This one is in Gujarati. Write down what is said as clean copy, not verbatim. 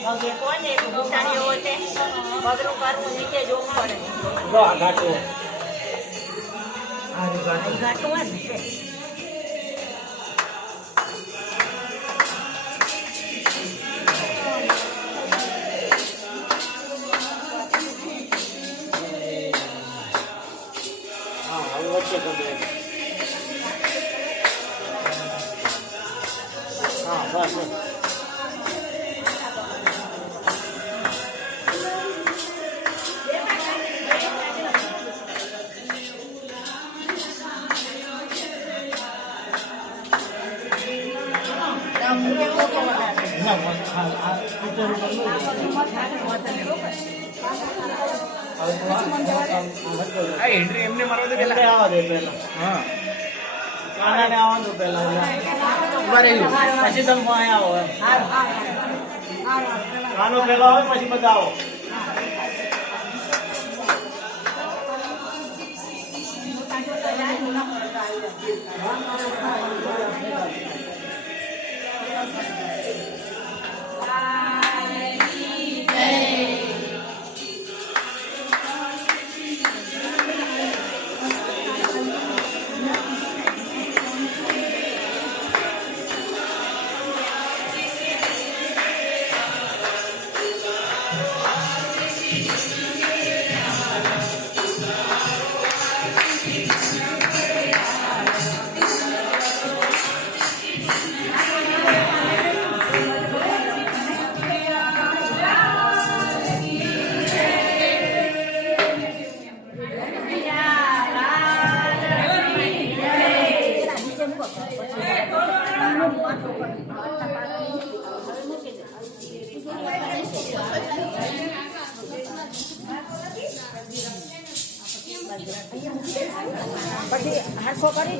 ભગે કોને ઉતાર્યો હોય તે પગનું કરવું નીચે જોવું પડે. ઘાટું હોય ને એન્ટ્રી એમને મારવા દે પેલા આવવા દે પેલા. હા કાનાને આવવા દો પેલા ઉભા રહેજો પછી તમે અહીંયા આવો. કાનો પેલા આવે પછી બધા આવો. પછી હરખો કરી